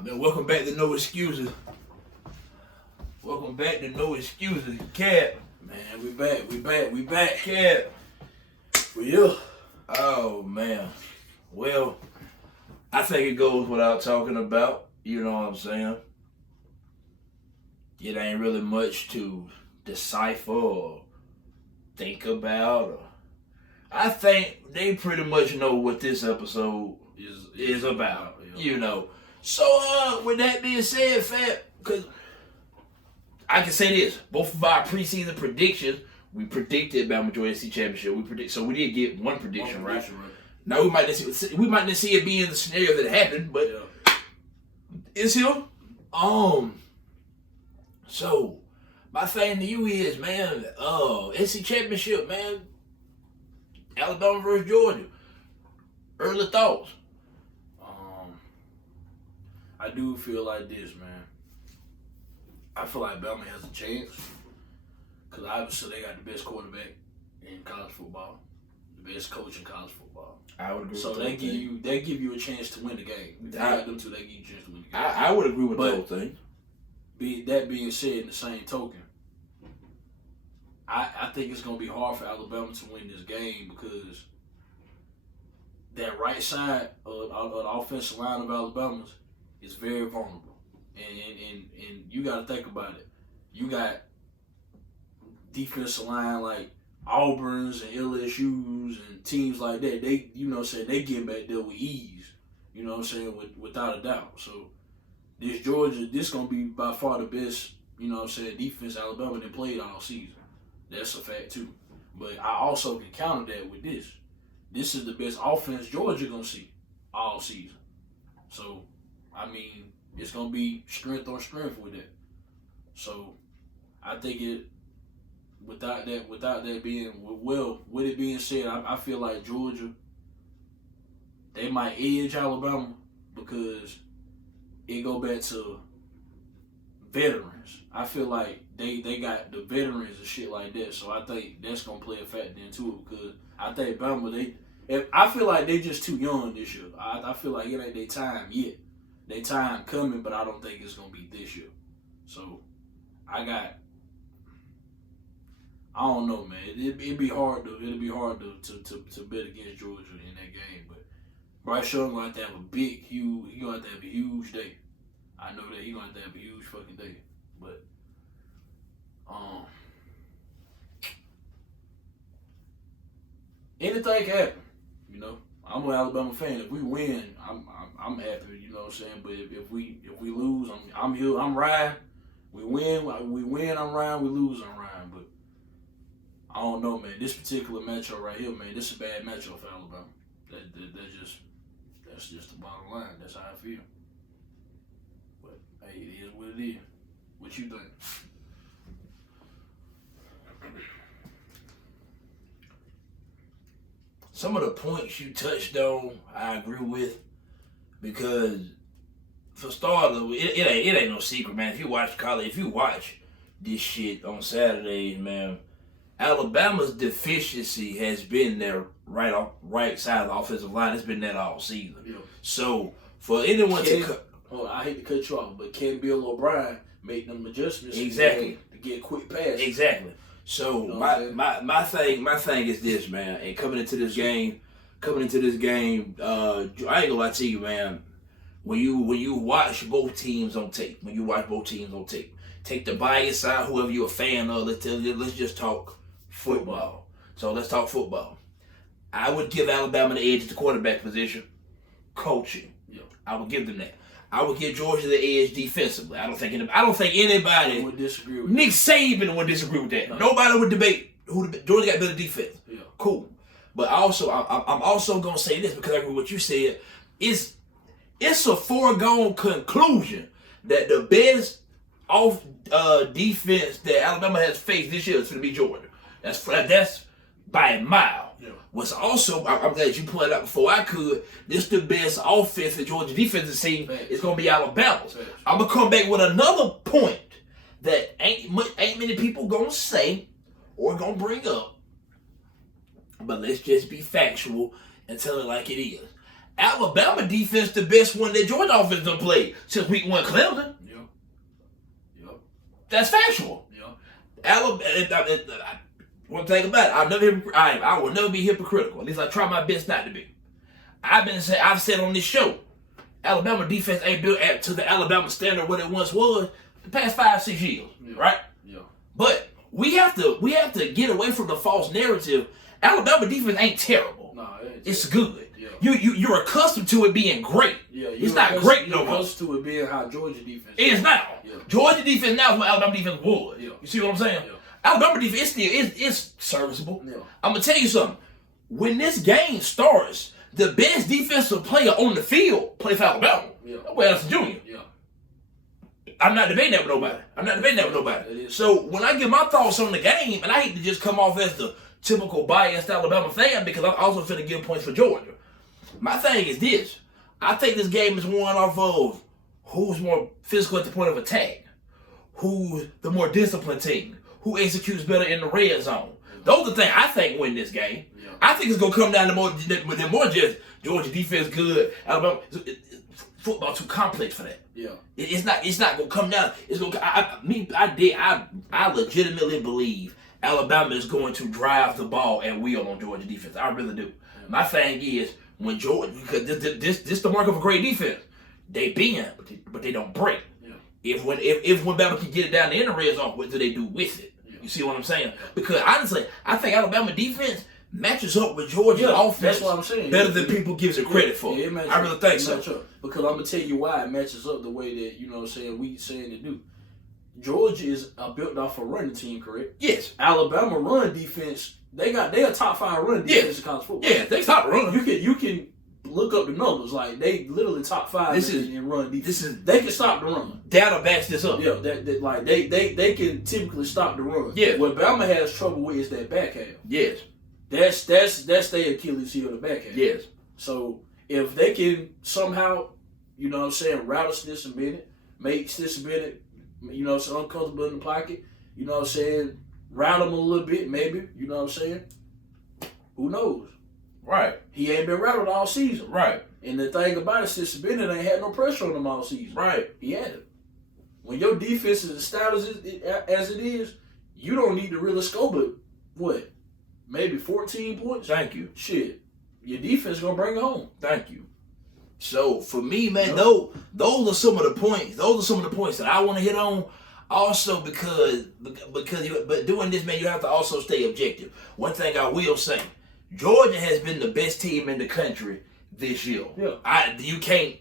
Man, welcome back to No Excuses. Welcome back to No Excuses. Cap. Man, we back. Cap. We here. Oh, man. Well, I think it goes without talking about. You know what I'm saying? It ain't really much to decipher or think about. I think they pretty much know what this episode is about. Yeah. You know. So, with that being said, Fat, because I can say this, both of our preseason predictions, we predicted Bama joining the championship. So we did get one prediction right. Now we might not see it being the scenario that happened, but it's him. So my thing to you is, man, SEC championship, man, Alabama versus Georgia. Early thoughts. I do feel like this, man. I feel like Bama has a chance because obviously they got the best quarterback in college football, the best coach in college football. I would agree. So with they give you a chance to win the game. If you got them two, they give you a chance to win the game. I would agree with the whole thing. That being said, in the same token, I think it's gonna be hard for Alabama to win this game because that right side of the offensive line of Alabama's is very vulnerable, and you got to think about it. You got defensive line like Auburn's and LSU's and teams like that. They, they get back there with ease. You know what I'm saying, without a doubt. So this Georgia, this gonna be by far the best. Defense Alabama that played all season. That's a fact too. But I also can counter that with this. This is the best offense Georgia gonna see all season. So, I mean, it's gonna be strength on strength with that. So, I think without that being with it being said, I feel like Georgia, they might edge Alabama because it go back to veterans. I feel like they got the veterans and shit like that. So I think that's gonna play a factor into it because I think Bama I feel like they just too young this year. I feel like it ain't their time yet. Their time coming, but I don't think it's gonna be this year. So I don't know, man. It'd be hard to bet against Georgia in that game. But Bryce Young gonna have to have he gonna have to have a huge day. I know that he gonna have to have a huge fucking day. But anything can happen. I'm an Alabama fan. If we win, I'm happy. You know what I'm saying. But if we lose, I'm here. I'm riding. We win. I'm riding. We lose. I'm riding. But I don't know, man. This particular matchup right here, man. This is a bad matchup for Alabama. That's just the bottom line. That's how I feel. But hey, it is what it is. What you think? Some of the points you touched on, I agree with, because for starters, it ain't no secret, man. If you watch this shit on Saturdays, man, Alabama's deficiency has been their right side of the offensive line. It's been that all season. Yeah. So for anyone I hate to cut you off, but can Bill O'Brien make them adjustments exactly to get quick passes? Exactly. So my thing is this, man. And coming into this game, I ain't gonna lie to you, man. When you watch both teams on tape, take the bias out, whoever you're a fan of. Let's just talk football. So let's talk football. I would give Alabama the edge at the quarterback position, coaching. Yeah. I would give them that. I would give Georgia the edge defensively. I don't think anybody would disagree with Nick Saban would disagree with that. No. Nobody would debate Georgia got better defense. Yeah. Cool. But also, I'm also gonna say this because I agree with what you said. It's a foregone conclusion that the best defense that Alabama has faced this year is going to be Georgia. That's by a mile. Yeah. What's also, I'm glad you pointed out before I could, this the best offense that Georgia defense has seen is going to be Alabama's. I'm going to come back with another point that ain't many people going to say or going to bring up. But let's just be factual and tell it like it is. Alabama defense the best one that Georgia offense done played since week 1 Clemson. Yep. That's factual. Yep. Alabama. One thing about it, I will never be hypocritical. At least I try my best not to be. I've said on this show, Alabama defense ain't built to the Alabama standard what it once was the past 5-6 years, right? Yeah. But we have to get away from the false narrative. Alabama defense ain't terrible. No, it's good. Yeah. You're accustomed to it being great. Yeah, it's not great no more. You're accustomed to it being how Georgia defense. It is now. Yeah. Georgia defense now is what Alabama defense was. Yeah. You see what I'm saying? Yeah. Alabama defense is serviceable. Yeah. I'm gonna tell you something. When this game starts, the best defensive player on the field plays for Alabama. Yeah. Where else Junior? Yeah. I'm not debating that with nobody. So when I give my thoughts on the game, and I hate to just come off as the typical biased Alabama fan because I'm also finna give points for Georgia. My thing is this. I think this game is one off of who's more physical at the point of attack, who's the more disciplined team, who executes better in the red zone. Those are the things I think win this game. Yeah. I think it's going to come down to more just Georgia defense good, Alabama. Football too complex for that. Yeah. It's not going to come down. It's going to. I legitimately believe Alabama is going to drive the ball at will on Georgia defense. I really do. Yeah. My thing is when Georgia, because this the mark of a great defense. They bend, but they don't break. Yeah. If when Bama can get it down in the red zone, what do they do with it? Yeah. You see what I'm saying? Because honestly, I think Alabama defense matches up with Georgia offense. That's what I'm saying. Better than people gives it credit for. Yeah, I really think so. Because I'm gonna tell you why it matches up the way that we saying to do. Georgia is built off a running team, correct? Yes. Alabama run defense. They a top 5 run defense in college football. Yeah, they top run. You can look up the numbers. Like they literally top 5 in run defense. They can stop the run. Data backs this up. Yeah, they can typically stop the run. Yeah. What Bama has trouble with is that back half. Yes. That's their Achilles heel, the back half. Yes. So if they can somehow, rattle Stetson Bennett, make Stetson Bennett, so uncomfortable in the pocket, rattle him a little bit, maybe, who knows? Right. He ain't been rattled all season. Right. And the thing about it, Stetson Bennett ain't had no pressure on him all season. Right. He had it. When your defense is as stout as it is, you don't need to really score, but what? Maybe 14 points? Thank you. Shit. Your defense going to bring it home. Thank you. So, for me, man, those are some of the points. Those are some of the points that I want to hit on. Also, because doing this, man, you have to also stay objective. One thing I will say, Georgia has been the best team in the country this year. Yeah. You can't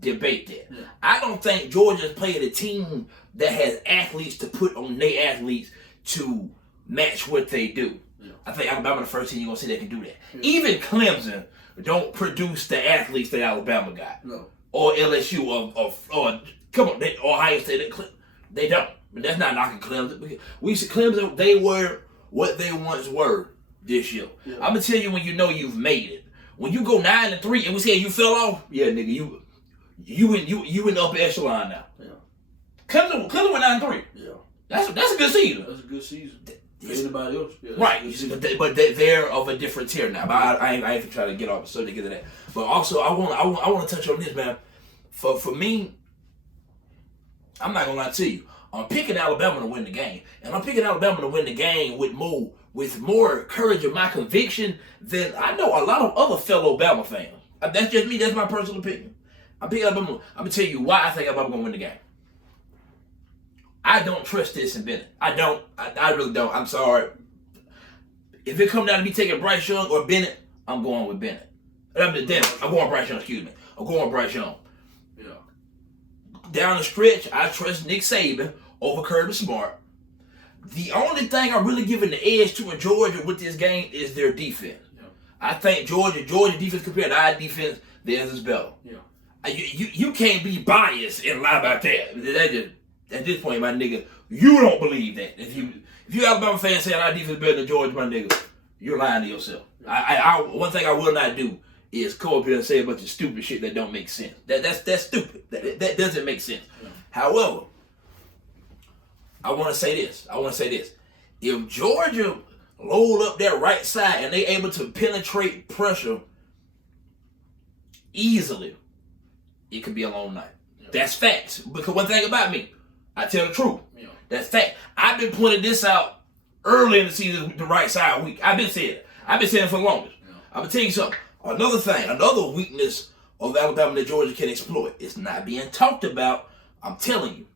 debate that. Yeah. I don't think Georgia's playing a team that has athletes to put on their athletes to match what they do. Yeah. I think Alabama the first team you're going to see that can do that. Yeah. Even Clemson don't produce the athletes that Alabama got. No. Or LSU or come on, Ohio State. They don't. But that's not knocking Clemson. We see Clemson, they were what they once were this year. Yeah. I'm going to tell you when you know you've made it. When you go 9-3 and we say you fell off, yeah, nigga, you in the upper echelon now. Yeah. Clemson went 9-3. Yeah. That's a good season. That's a good season. For anybody else. Yeah, right. But they're of a different tier now. But I ain't trying to get off so to get to that. But also I want to touch on this, man. For me, I'm not gonna lie to you. I'm picking Alabama to win the game, and I'm picking Alabama to win the game with more courage of my conviction than I know a lot of other fellow Bama fans. That's just me. That's my personal opinion. I'm picking Alabama. I'm gonna tell you why I think Alabama gonna win the game. I don't trust Stetson Bennett. I don't. I really don't. I'm sorry. If it comes down to me taking Bryce Young or Bennett, I'm going with Bennett. I'm going Bryce Young. Excuse me. I'm going Bryce Young. Yeah. Down the stretch, I trust Nick Saban over Kirby Smart. The only thing I'm really giving the edge to in Georgia with this game is their defense. Yeah. I think Georgia defense compared to our defense, theirs is better. Yeah. You can't be biased and lie about that. At this point, my nigga, you don't believe that. If you Alabama fan saying our defense is better than Georgia, my nigga, you're lying to yourself. Yeah. One thing I will not do is come up here and say a bunch of stupid shit that don't make sense. That's stupid. That doesn't make sense. Yeah. However, I want to say this. If Georgia load up their right side and they able to penetrate pressure easily, it could be a long night. Yeah. That's facts. Because one thing about me, I tell the truth. Yeah. That's fact. I've been pointing this out early in the season, the right side week. I've been saying it. I've been saying it for the longest. Yeah. I'm going to tell you something. Another thing, another weakness of Alabama that Georgia can exploit. It's not being talked about. I'm telling you.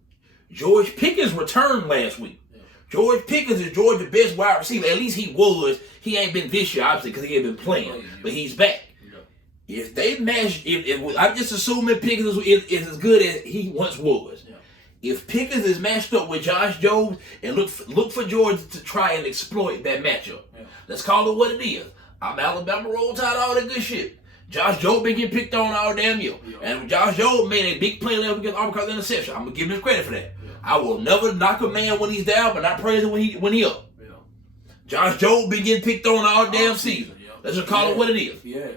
George Pickens returned last week. Yeah. George Pickens is Georgia's best wide receiver. At least he was. He ain't been this year, obviously, because he ain't been playing. But he's back. Yeah. If they match, if I'm just assuming Pickens is as good as he once was. Yeah. If Pickens is matched up with Josh Jacobs, and look for Georgia to try and exploit that matchup. Yeah. Let's call it what it is. I'm Alabama, Roll Tide, all that good shit. Josh Jacobs been getting picked on all damn year. Yeah. And Josh Jacobs made a big play left against Auburn because of interception. I'm going to give him credit for that. Yeah. I will never knock a man when he's down, but not praise him when he up. Yeah. Josh Jacobs been getting picked on all damn season. Yeah. Let's just call it what it is. Yeah.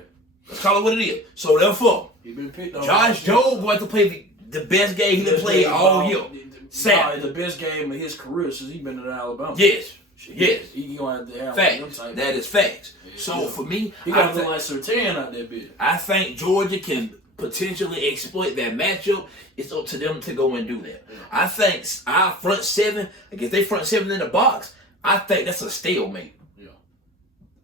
Let's call it what it is. So therefore, he been picked on Josh Jacobs going to play the best game he done played all year. The best game of his career since he's been in Alabama. Yes. Yes. He gonna have to have facts. That is facts. Yeah. So for me, he got to look like Surtain out there, bitch. I think Georgia can potentially exploit that matchup. It's up to them to go and do that. Yeah. I think our front seven, against they front seven in the box, I think that's a stalemate. Yeah.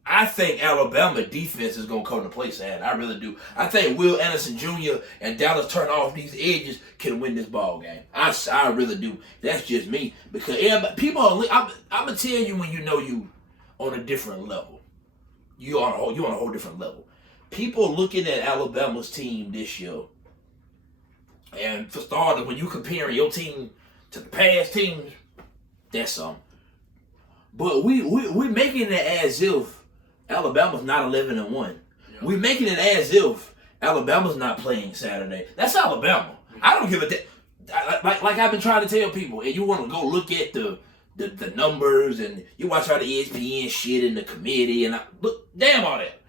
I think Alabama defense is gonna come to play, Sad. I really do. I think Will Anderson Jr. and Dallas Turner off these edges can win this ball game. I really do. That's just me. Because people are. I'm gonna tell you when you know you on a different level. You on a whole different level. People looking at Alabama's team this year, and for starters, when you comparing your team to the past teams, that's something. But we're making it as if Alabama's not 11-1. Yeah. We're making it as if Alabama's not playing Saturday. That's Alabama. I don't give a damn. Like I've been trying to tell people, and you want to go look at the numbers, and you watch all the ESPN shit and the committee, and look, damn all that.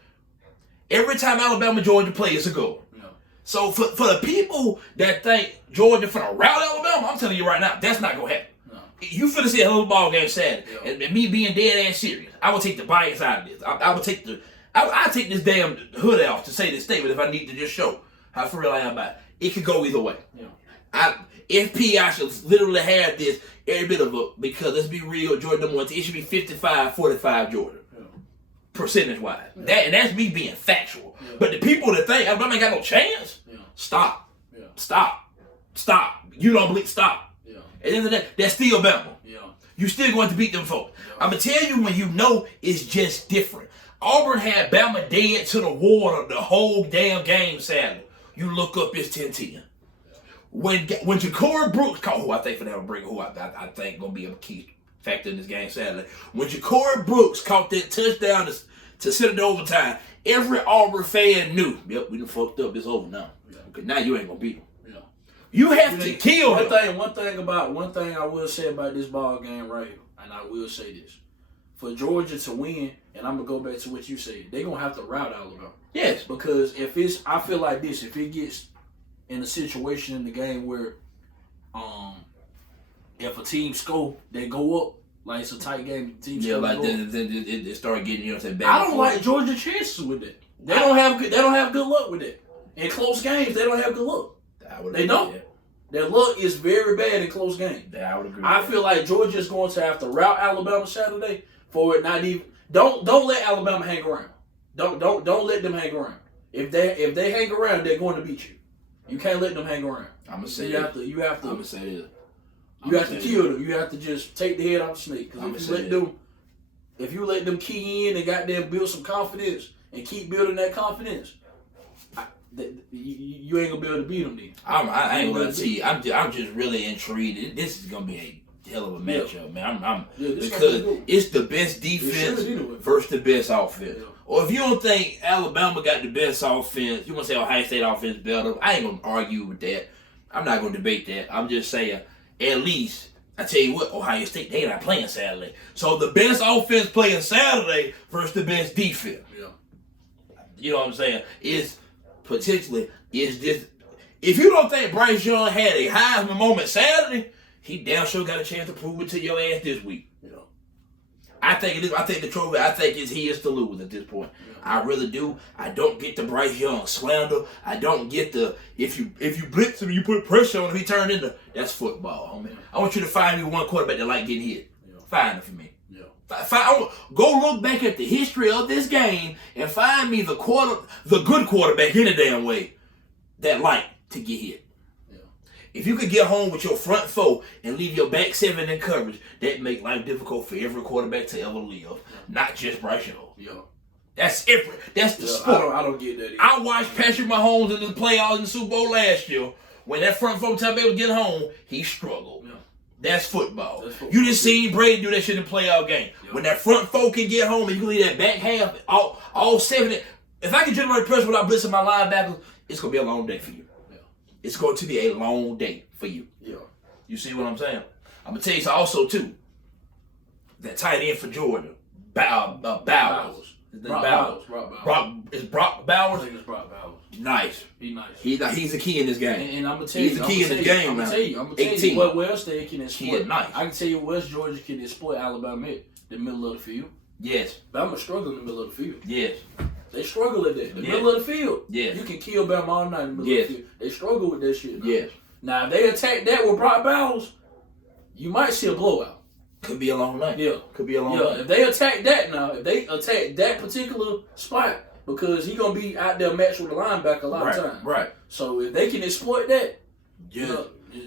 Every time Alabama Georgia play, it's a goal. Yeah. So for the people that think Georgia finna rout Alabama, I'm telling you right now, that's not gonna happen. No. You finna see a whole ball game Saturday, yeah. and me being dead ass serious. I will take the bias out of this. I will take I take this damn hood off to say this statement if I need to just show how for real I am about it. It could go either way. Yeah. I should literally have this every bit of it, because let's be real, Georgia number one, it should be 55-45 Georgia. Yeah. Percentage wise. Yeah. That's me being factual. Yeah. But the people that think Alabama ain't got no chance, stop. Yeah. Stop. You don't believe, stop. Yeah. At the end of the day, that's still Bama. Yeah. You still going to beat them folks. Yeah. I'm going to tell you when you know it's just different. Auburn had Bama dead to the water the whole damn game Saturday. You look up, it's 10-10. When Ja'Cory Brooks caught, who I think for them bring, who I think gonna be a key factor in this game Saturday. When Ja'Cory Brooks caught that touchdown to send it to overtime, every Auburn fan knew, yep, we done fucked up. It's over now. Yeah. Okay, now you ain't gonna beat them. Yeah. You have to kill them. One thing I will say about this ball game right here, and I will say this: for Georgia to win, and I'm gonna go back to what you said, they're gonna have to rout Alabama. Yes, because I feel like this: if it gets in a situation in the game where if a team score, they go up, like it's a tight game, the team like then it start getting, you know what I'm saying, back. I don't like Georgia chances with that. They don't have good luck with that. In close games, they don't have good luck. They don't. Yeah. Their luck is very bad in close games. Yeah, I would agree. I feel like Georgia is going to have to rout Alabama Saturday for it not even. Don't let Alabama hang around. Don't let them hang around. If they hang around, they're going to beat you. You can't let them hang around. I'm gonna say you have to. I'm gonna say it. You have to kill them. You have to just take the head off the snake. Because if you let them key in and goddamn build some confidence and keep building that confidence, you ain't gonna be able to beat them. Then I ain't gonna tell you. I'm just really intrigued. This is gonna be a hell of a matchup, man. Because it's the best defense versus the best offense. Yeah. Or if you don't think Alabama got the best offense, you want to say Ohio State offense better. I ain't going to argue with that. I'm not going to debate that. I'm just saying, at least, I tell you what, Ohio State, they not playing Saturday. So the best offense playing Saturday versus the best defense. Yeah. You know what I'm saying? Is this. If you don't think Bryce Young had a Heisman moment Saturday, he damn sure got a chance to prove it to your ass this week. Yeah. I think it is. I think the trophy. I think it's his to lose at this point. Yeah. I really do. I don't get the Bryce Young slander. I don't get the if you blitz him, you put pressure on him, he turned into. That's football, homie. Yeah. I want you to find me one quarterback that like getting hit. Yeah. Find it for me. Yeah. Go look back at the history of this game and find me the good quarterback in a damn way that like to get hit. If you could get home with your front four and leave your back seven in coverage, that make life difficult for every quarterback to ever live. Not just Bryce Young. Yeah. That's the sport. I don't get that either. I watched Patrick Mahomes in the playoffs in the Super Bowl last year. When that front four time able to get home, he struggled. Yeah. That's football. You just seen Brady do that shit in the playoff game. Yeah. When that front four can get home and you can leave that back half, all seven. If I can generate pressure without blitzing my linebackers, it's going to be a long day for you. It's going to be a long day for you. Yeah. You see what I'm saying? I'm going to tell you also, too, that tight end for Georgia, Bowers. Is Brock Bowers? I think it's Brock Bowers. Nice. He's nice. He's a key in this game. And I'm going to tell you. He's a key in this game, man. I'm going to tell you what else they can exploit. Nice. I can tell you what else Georgia can exploit Alabama at. The middle of the field. Yes. Bama struggle in the middle of the field. Yes. They struggle at that. The middle of the field. Yes. You can kill Bama all night in the middle of the field. They struggle with that shit. Man. Yes. Now, if they attack that with Brock Bowers, you might see a blowout. Could be a long night. Yeah. Could be a long night. If they attack that now, if they attack that particular spot, because he's going to be out there matched with the linebacker a lot of times. Right. So if they can exploit that,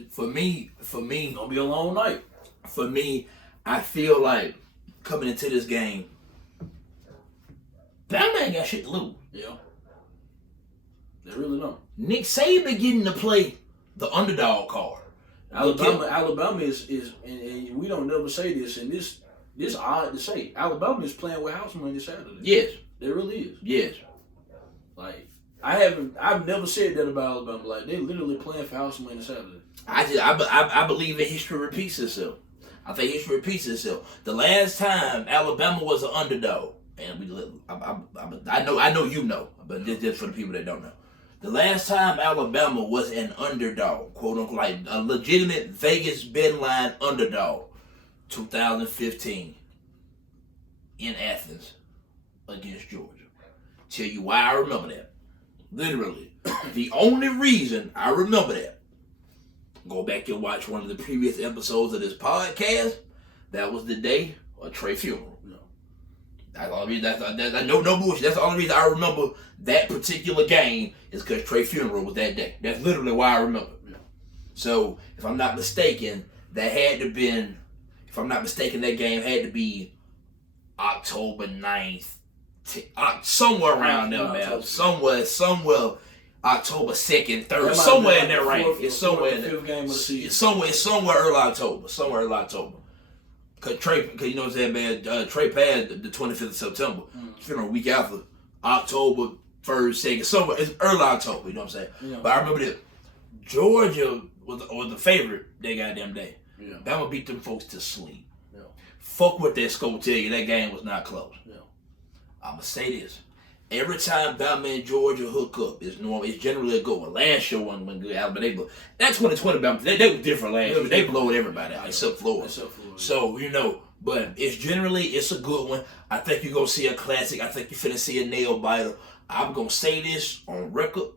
for me, it's going to be a long night. For me, I feel like coming into this game, Bama ain't got shit to lose. Yeah. They really don't. Nick Saban getting to play the underdog card. Alabama is and we don't never say this, and this odd to say. Alabama is playing with house money Saturday. Yes. It really is. Yes. Like, I've never said that about Alabama. Like, they literally playing for house money Saturday. I believe that history repeats itself. I think history repeats itself. The last time Alabama was an underdog, and I know you know, but just for the people that don't know. The last time Alabama was an underdog, quote unquote, like a legitimate Vegas bet line underdog, 2015 in Athens against Georgia. Tell you why I remember that. Literally, the only reason I remember that. Go back and watch one of the previous episodes of this podcast. That was the day of Trey funeral. No. That's all the reason. That's no bullshit. That's the only reason I remember that particular game is because Trey funeral was that day. That's literally why I remember. Yeah. So if I'm not mistaken, that game had to be October 9th, somewhere around there, man. Somewhere. October 2nd, 3rd, somewhere in that range. It's somewhere in there. It's somewhere early October. Cause you know what I'm saying, man. Trey passed the 25th of September. A week after, October 1st, 2nd, somewhere. It's early October. You know what I'm saying? Yeah. But I remember that Georgia was the favorite that goddamn day. Yeah. Bama beat them folks to sleep. Yeah. Fuck what that score tell you. That game was not close. Yeah. I'ma say this. Every time Bama and Georgia hook up, it's generally a good one. Last year wasn't good, but that 2020 Bama, they were different last year. They blowed everybody out except Florida. So, but it's a good one. I think you're going to see a classic. I think you're finna see a nail biter. I'm going to say this on record.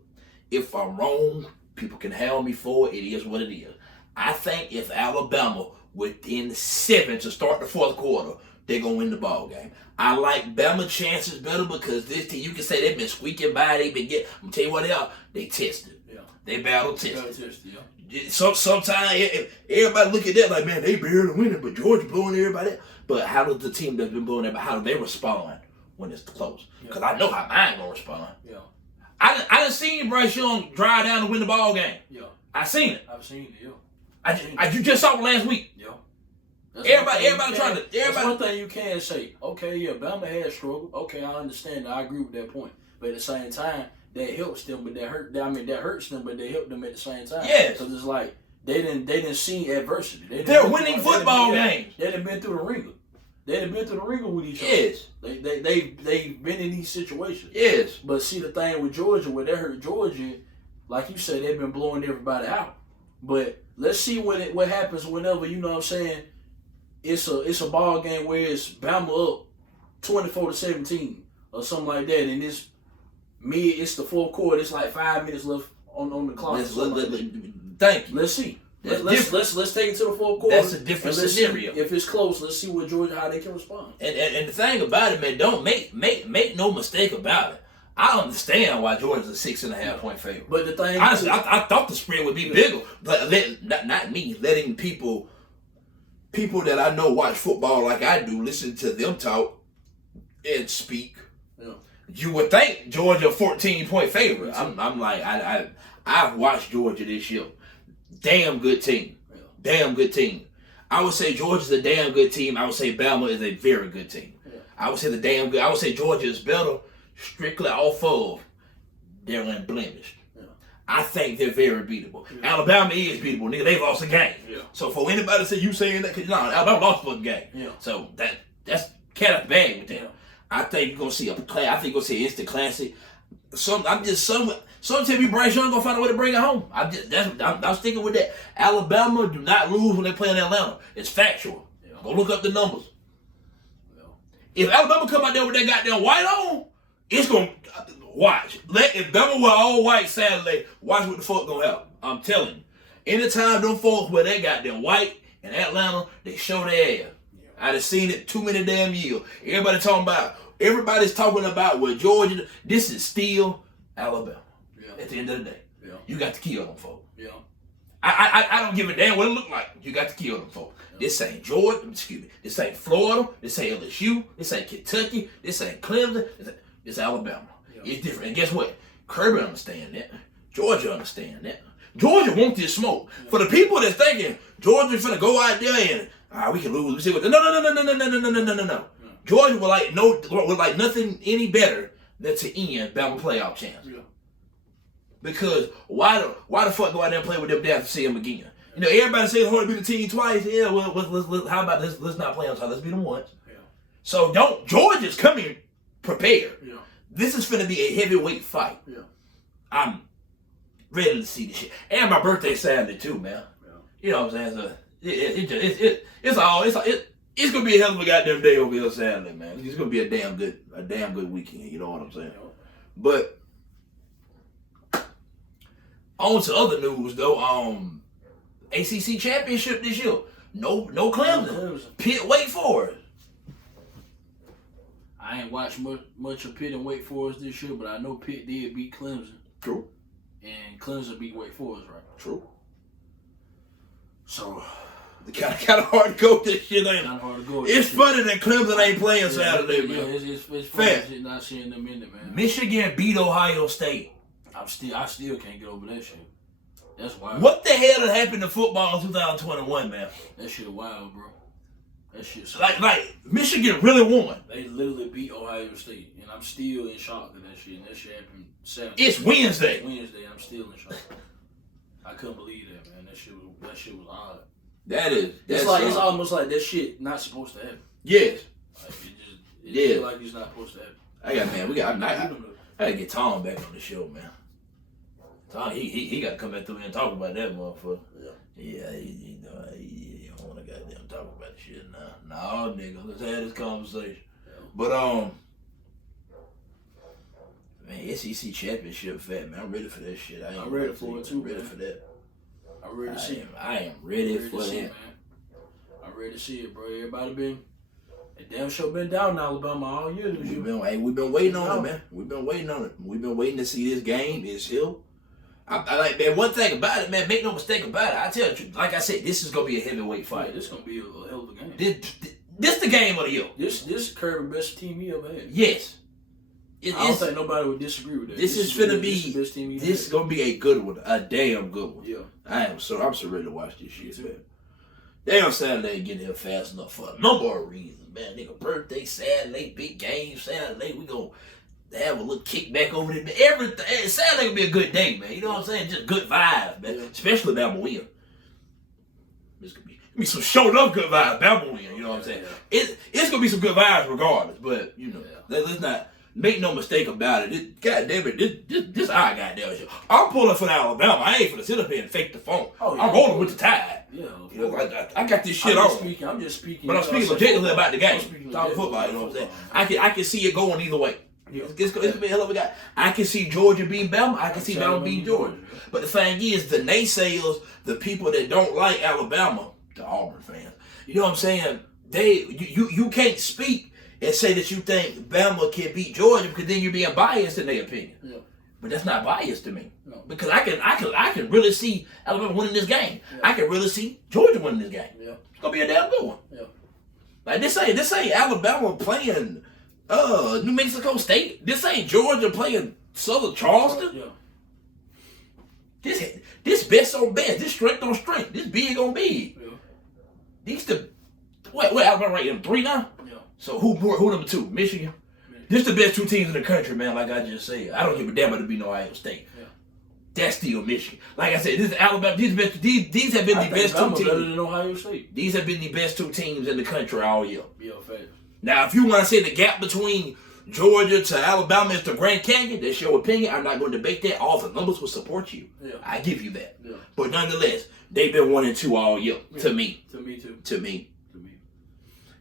If I'm wrong, people can hail me for it. It is what it is. I think if Alabama, within 7 to start the fourth quarter, they're going to win the ball game. I like Bama chances better because this team, you can say they've been squeaking by. I'm going to tell you what they are. They tested. Yeah. They battle tested. Sometimes everybody look at that like, man, they barely winning, but Georgia blowing everybody out. But how does the team that's been blowing everybody, how do they respond when it's close? Because I know how mine going to respond. Yeah. I done seen Bryce Young drive down to win the ball game. Yeah. I've seen it. You just saw it last week. Yeah. Everybody trying to. That's one thing you can say. Okay, yeah, Bama has struggled. Okay, I understand. I agree with that point. But at the same time, that helps them, but that hurts them, but they help them at the same time. Yes. Because it's like they didn't see adversity. They're winning football games. They done been through the ringer. They done been through the ringer with each other. Yes. They've been in these situations. Yes. But see, the thing with Georgia, where they hurt Georgia, like you said, they've been blowing everybody out. But let's see what happens whenever, you know what I'm saying, it's a ball game where it's Bama up 24-17 or something like that, and it's the fourth quarter. It's like 5 minutes left on the clock. Thank you. Let's see. Let's take it to the fourth quarter. That's a different scenario. If it's close, let's see what Georgia, how they can respond. And the thing about it, man, don't make no mistake about it. I understand why Georgia's a 6.5 point favorite. But the thing, honestly, I thought the spread would be bigger, but not me. Letting people that I know watch football like I do, listen to them talk and speak. Yeah. You would think Georgia a 14-point favorite. I'm like I've watched Georgia this year. Damn good team. Yeah. Damn good team. I would say Georgia's a damn good team. I would say Bama is a very good team. Yeah. I would say Georgia is better strictly off of they're unblemished. Yeah. I think they're very beatable. Yeah. Alabama is beatable, nigga. They lost a game. Yeah. So for anybody to say you saying that, Alabama lost a fucking game. Yeah. So that's cat out the bag with them. Yeah. I think you're gonna see I think you're gonna see an instant classic. Some tell me Bryce Young gonna find a way to bring it home. I'm sticking with that. Alabama do not lose when they play in Atlanta. It's factual. Yeah. Go look up the numbers. Yeah. If Alabama come out there with that goddamn white on, it's gonna watch. If Bama wear all white Saturday, watch what the fuck gonna happen. I'm telling you. Anytime them folks wear that goddamn white in Atlanta, they show their ass. Yeah. I done seen it too many damn years. Everybody's talking about what Georgia. This is still Alabama. Yeah. At the end of the day, Yeah. you got to kill them folks. Yeah. I don't give a damn what it look like. You got to kill them folks. Yeah. This ain't Georgia. Excuse me. This ain't Florida. This ain't LSU. This ain't Kentucky. This ain't Clemson. It's Alabama. Yeah. It's different. And guess what? Kirby understand that. Georgia understand that. Georgia want this smoke. Yeah. For the people that's thinking Georgia's finna go out there and we can lose. We see what? No. Georgia would like nothing any better than to end Bama playoff chance. Yeah. Because why the fuck go out there and play with them down to see them again? You know, everybody says it's hard to beat the team twice. Yeah, well, let's how about this? Let's not play on time. Let's beat them once. Yeah. So Georgia's coming prepared. Yeah. This is finna be a heavyweight fight. Yeah. I'm ready to see this shit. And my birthday Saturday too, man. Yeah. You know what I'm saying? So it's gonna be a hell of a goddamn day over here Saturday, man. It's gonna be a damn good weekend. You know what I'm saying? Yeah. But on to other news though. ACC championship this year. No Clemson. Pitt, Wake Forest. I ain't watched much of Pitt and Wake Forest this year, but I know Pitt did beat Clemson. True. And Clemson beat Wake Forest, right? True. So It's kind of hard to go with this shit, ain't kind it? of hard to go. It's funny that Clemson ain't playing Saturday, Yeah, man. it's funny Fair. shit not seeing them in it, man. Michigan beat Ohio State. I still can't get over that shit. That's wild. What the hell had happened to football in 2021, man? That shit wild, bro. That shit. Like Michigan really won. They literally beat Ohio State, and I'm still in shock of that shit. And that shit happened Saturday. It's Wednesday. Wednesday. I'm still in shock. I couldn't believe that, man. That shit was odd. It's almost like that shit not supposed to happen. Yes. Like it feel like it's not supposed to happen. I gotta get Tom back on the show, man. Tom, he got to come back through here and talk about that motherfucker. Yeah, he don't want to goddamn talk about shit now. No, nigga, let's have this conversation. Yeah. But man, SEC championship, fat man, I'm ready for that shit. I'm ready for it too. I'm ready for that. I'm ready to see it. I am ready for that. Man. I'm ready to see it, bro. Everybody been damn sure been down in Alabama all year. We've been waiting on it, man. We've been waiting on it. We've been waiting to see this game. It's here. I like, man, one thing about it, man, make no mistake about it. I tell you, like I said, this is gonna be a heavyweight fight. Yeah, this is gonna be a hell of a game. This the game of the year. This Kirby best team he ever had. Yes. I don't think nobody would disagree with that. This is gonna be a good one, a damn good one. Yeah. I'm so ready to watch this shit, man. Damn Saturday getting here fast enough for a number of reasons, man. Nigga, birthday Saturday, big game Saturday. We gonna have a little kickback over there. Everything Saturday gonna be a good day, man. You know what I'm saying? Just good vibes, man. Yeah. Especially Bama win. It's gonna be some showed up good vibes. Bama win. You know what I'm saying? Yeah. It's gonna be some good vibes regardless. But you know, let's not make no mistake about it. God damn it, this our goddamn shit. I'm pulling for Alabama. I ain't finna sit up here and fake the phone. I'm rolling with the tide. Yeah. You know, I got this shit on. I'm just speaking. But I'm speaking objectively about the game. Talking football, you know what I'm saying? I can see it going either way. Yeah. It's gonna be a hell of a guy. I can see Georgia beating Bama. I can see Bama beating Georgia. But the thing is, the naysayers, the people that don't like Alabama, the Auburn fans, you know what I'm saying? You can't speak and say that you think Bama can beat Georgia because then you're being biased in their opinion. Yeah. But that's not biased to me. No. Because I can really see Alabama winning this game. Yeah. I can really see Georgia winning this game. Yeah. It's gonna be a damn good one. Yeah. Like this ain't Alabama playing New Mexico State. This ain't Georgia playing Southern Charleston. Yeah. This best on best. This strength on strength. This big on big. Yeah. These what Alabama right in 3 now? Yeah. So who number 2? Michigan. This the best 2 teams in the country, man. Like I just said, I don't give a damn about to be no Ohio State. Yeah. That's still Michigan. Like I said, this is Alabama. These have been the best 2 teams. Better than Ohio State. These have been the best 2 teams in the country all year. Yeah, fair. Now, if you want to say the gap between Georgia to Alabama is the Grand Canyon, that's your opinion. I'm not going to debate that. All the numbers will support you. Yeah. I give you that. Yeah. But nonetheless, they've been 1 and 2 all year. Yeah. To me. To me too. To me.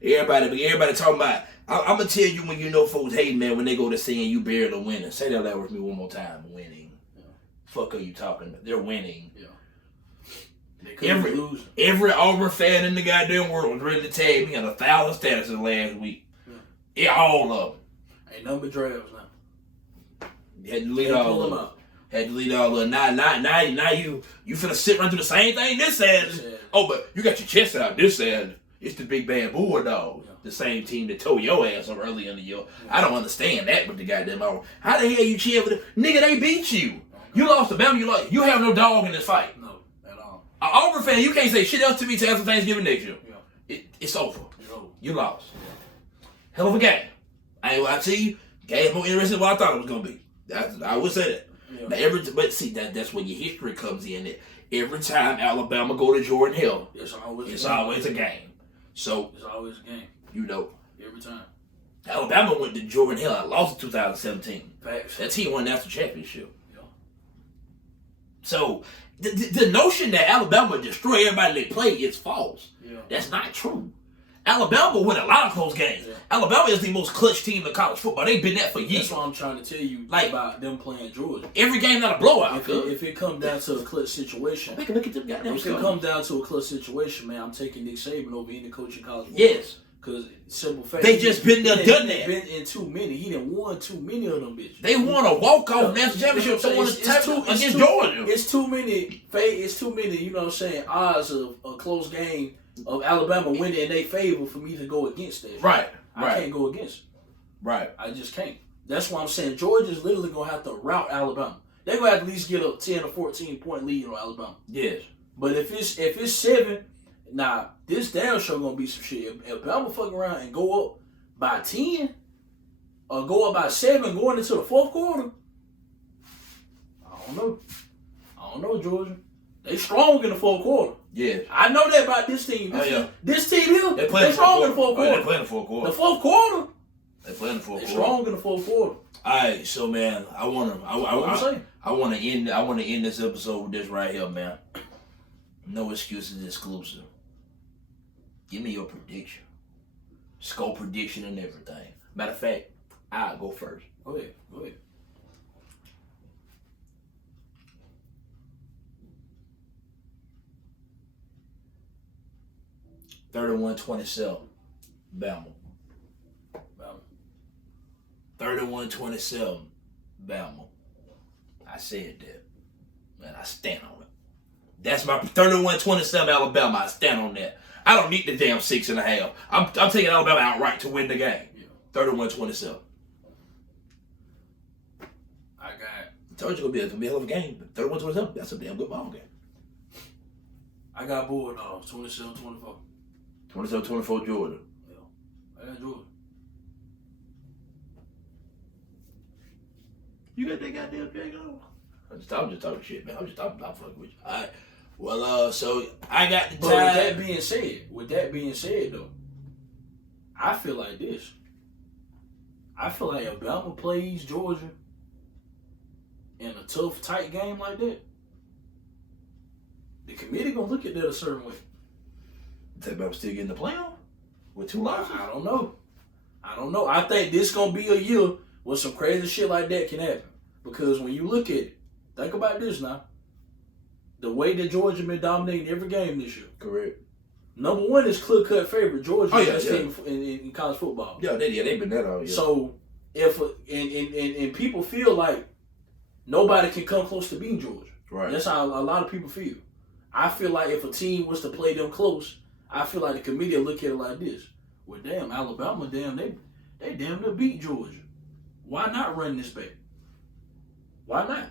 Everybody talking about. I'm gonna tell you when you know folks hate, man, when they go to saying you barely winning. Say that loud with me one more time. Winning. Yeah. Fuck are you talking about? They're winning. Yeah. Every Auburn fan in the goddamn world was ready to tag me on 1,000 statuses last week. Yeah, all of them. Ain't nothing but drafts now. Had to delete all of them. Had to delete all of them. Now you finna sit right through the same thing this Saturday. Oh, but you got your chest out this Saturday. It's the Big Bad Bulldog. Yeah. The same team that tore your ass up early in the year. Yeah. I don't understand that with the goddamn Auburn. How the hell you cheer for them? Nigga, they beat you. Okay. You lost to Bama. You have no dog in this fight. No, at all. An Auburn fan, you can't say shit else to me till after Thanksgiving next year. Yeah. It's over. You lost. Yeah. Hell of a game. I ain't gonna tell you, game more interesting than what I thought it was gonna be. I would say that. Yeah. Now but see, that's where your history comes in. That every time Alabama go to Jordan Hill, it's always a game. So it's always a game. You know. Every time. Alabama went to Jordan Hill and lost in 2017. Facts. That team won the national championship. Yeah. So the notion that Alabama destroy everybody they play is false. Yeah. That's not true. Alabama win a lot of close games. Yeah. Alabama is the most clutch team in college football. They've been that for years. That's what I'm trying to tell you about them playing Georgia. Every game not a blowout. If it comes down to a clutch situation, look at them goddamn. If it comes down to a clutch situation, man, I'm taking Nick Saban over any coach in college football. Yes. Because simple fact, they just been there, done that. Been in too many. He done won too many of them bitches. They won a walk-off national championship against Georgia. It's too many. It's too many. You know what I'm saying? Odds of a close game of Alabama winning in their favor for me to go against that. Right. I can't go against it. Right. I just can't. That's why I'm saying Georgia's literally gonna have to rout Alabama. They're gonna have to at least get a 10 or 14 point lead on Alabama. Yes. But if it's 7. Nah, this damn show gonna be some shit. If Bama fuck around and go up by 10 or go up by 7 going into the 4th quarter, I don't know, Georgia. They strong in the 4th quarter. Yeah. I know that about this team. This team here, they strong in the 4th quarter. They play in the 4th quarter. The 4th quarter. They play in the 4th quarter. They strong in the 4th quarter. Alright, so man, I wanna end this episode with this right here, man. No excuses exclusive. Give me your prediction. Score prediction and everything. Matter of fact, I'll go first. Go ahead. 31-27, Bama. 31-27, Bama. I said that. Man, I stand on it. That's my 31-27 Alabama. I stand on that. I don't need the damn 6.5. I'm taking Alabama outright to win the game. Yeah. 31-27. I told you it's gonna be a hell of a game. 31-27. That's a damn good ball game. I got Bulldogs 27-24. 27-24 Georgia. Yeah. I got Georgia. You got that goddamn thing on? I'm just talking shit, man. I'm fucking with you. All right. Well, so I got the time. But with that being said, though, I feel like this. I feel like if Alabama plays Georgia in a tough, tight game like that, the committee gonna look at that a certain way. That man still getting the playoff with 2 losses. I don't know. I think this gonna be a year where some crazy shit like that can happen. Because when you look at it, think about this now. The way that Georgia been dominating every game this year. Correct. Number one is clear cut favorite. Georgia best team in college football. Yeah, they've been that all year. So if and people feel like nobody can come close to beating Georgia. Right. That's how a lot of people feel. I feel like if a team was to play them close, I feel like the committee will look at it like this. Well, damn, Alabama, they damn near beat Georgia. Why not run this back? Why not?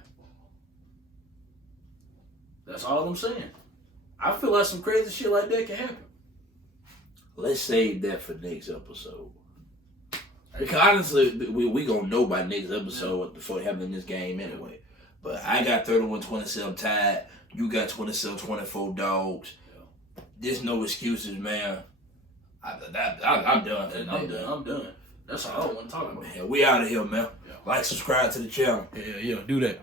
That's all I'm saying. I feel like some crazy shit like that can happen. Let's save that for next episode. Because honestly, we gonna know by next episode what the fuck happened in this game anyway. But I got 31-27 tied. You got 27-24 dogs. There's no excuses, man. I'm done. I'm done. That's all I want to talk about. Man, we out of here, man. Yeah. Like, subscribe to the channel. Yeah, do that.